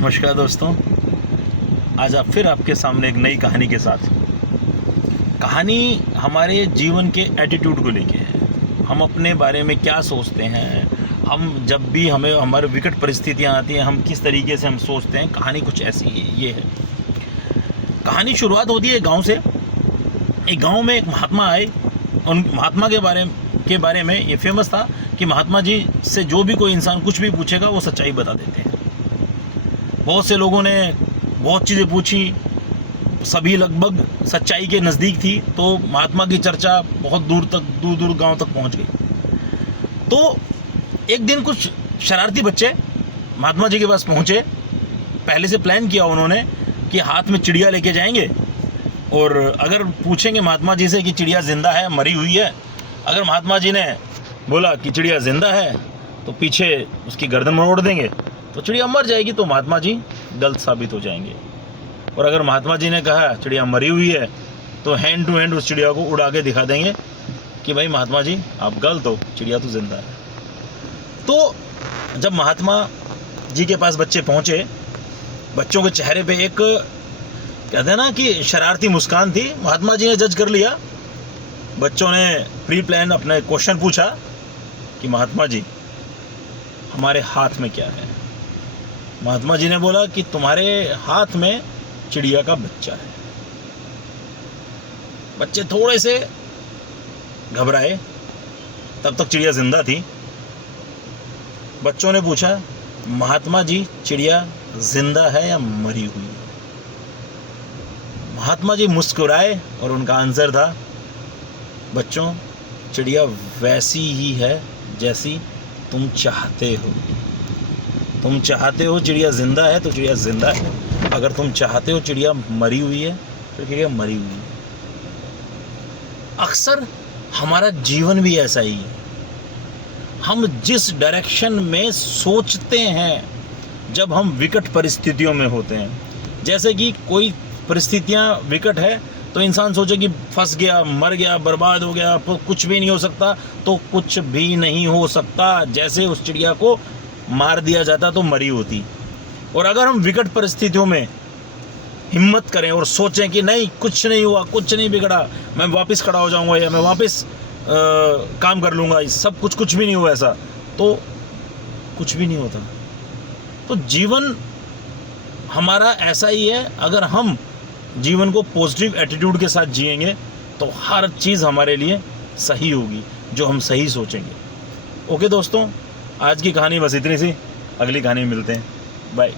नमस्कार दोस्तों, आज फिर आपके सामने एक नई कहानी के साथ। कहानी हमारे जीवन के एटीट्यूड को लेके है। हम अपने बारे में क्या सोचते हैं, हम जब भी हमें हमारे विकट परिस्थितियां आती हैं हम किस तरीके से हम सोचते हैं। कहानी कुछ ऐसी है। ये है कहानी। शुरुआत होती है गांव से। एक गांव में एक महात्मा आए। उन महात्मा के बारे में ये फेमस था कि महात्मा जी से जो भी कोई इंसान कुछ भी पूछेगा वो सच्चाई बता देते हैं। बहुत से लोगों ने बहुत चीज़ें पूछी, सभी लगभग सच्चाई के नज़दीक थी, तो महात्मा की चर्चा बहुत दूर दूर गांव तक पहुंच गई। तो एक दिन कुछ शरारती बच्चे महात्मा जी के पास पहुंचे। पहले से प्लान किया उन्होंने कि हाथ में चिड़िया लेके जाएंगे और अगर पूछेंगे महात्मा जी से कि चिड़िया जिंदा है मरी हुई है, अगर महात्मा जी ने बोला कि चिड़िया जिंदा है तो पीछे उसकी गर्दन मरोड़ देंगे, तो चिड़िया मर जाएगी, तो महात्मा जी गलत साबित हो जाएंगे। और अगर महात्मा जी ने कहा चिड़िया मरी हुई है तो हैंड टू हैंड उस चिड़िया को उड़ा के दिखा देंगे कि भाई महात्मा जी आप गलत हो, चिड़िया तो जिंदा है। तो जब महात्मा जी के पास बच्चे पहुंचे, बच्चों के चेहरे पे एक कहते हैं ना कि शरारती मुस्कान थी। महात्मा जी ने जज कर लिया। बच्चों ने प्री प्लान अपने क्वेश्चन पूछा कि महात्मा जी हमारे हाथ में क्या है। महात्मा जी ने बोला कि तुम्हारे हाथ में चिड़िया का बच्चा है। बच्चे थोड़े से घबराए, तब तक चिड़िया जिंदा थी। बच्चों ने पूछा महात्मा जी चिड़िया जिंदा है या मरी हुई है। महात्मा जी मुस्कुराए और उनका आंसर था बच्चों चिड़िया वैसी ही है जैसी तुम चाहते हो। तुम चाहते हो चिड़िया जिंदा है तो चिड़िया जिंदा है, अगर तुम चाहते हो चिड़िया मरी हुई है तो चिड़िया मरी हुई है। अक्सर हमारा जीवन भी ऐसा ही है। हम जिस डायरेक्शन में सोचते हैं जब हम विकट परिस्थितियों में होते हैं, जैसे कि कोई परिस्थितियां विकट है तो इंसान सोचे कि फंस गया, मर गया, बर्बाद हो गया, कुछ भी नहीं हो सकता, तो कुछ भी नहीं हो सकता। जैसे उस चिड़िया को मार दिया जाता तो मरी होती। और अगर हम विकट परिस्थितियों में हिम्मत करें और सोचें कि नहीं कुछ नहीं हुआ, कुछ नहीं बिगड़ा, मैं वापस खड़ा हो जाऊंगा या मैं वापस काम कर लूँगा, सब कुछ भी नहीं हुआ, ऐसा तो कुछ भी नहीं होता। तो जीवन हमारा ऐसा ही है। अगर हम जीवन को पॉजिटिव एटीट्यूड के साथ जिएंगे तो हर चीज़ हमारे लिए सही होगी जो हम सही सोचेंगे। ओके दोस्तों, आज की कहानी बस इतनी सी। अगली कहानी में मिलते हैं। बाय।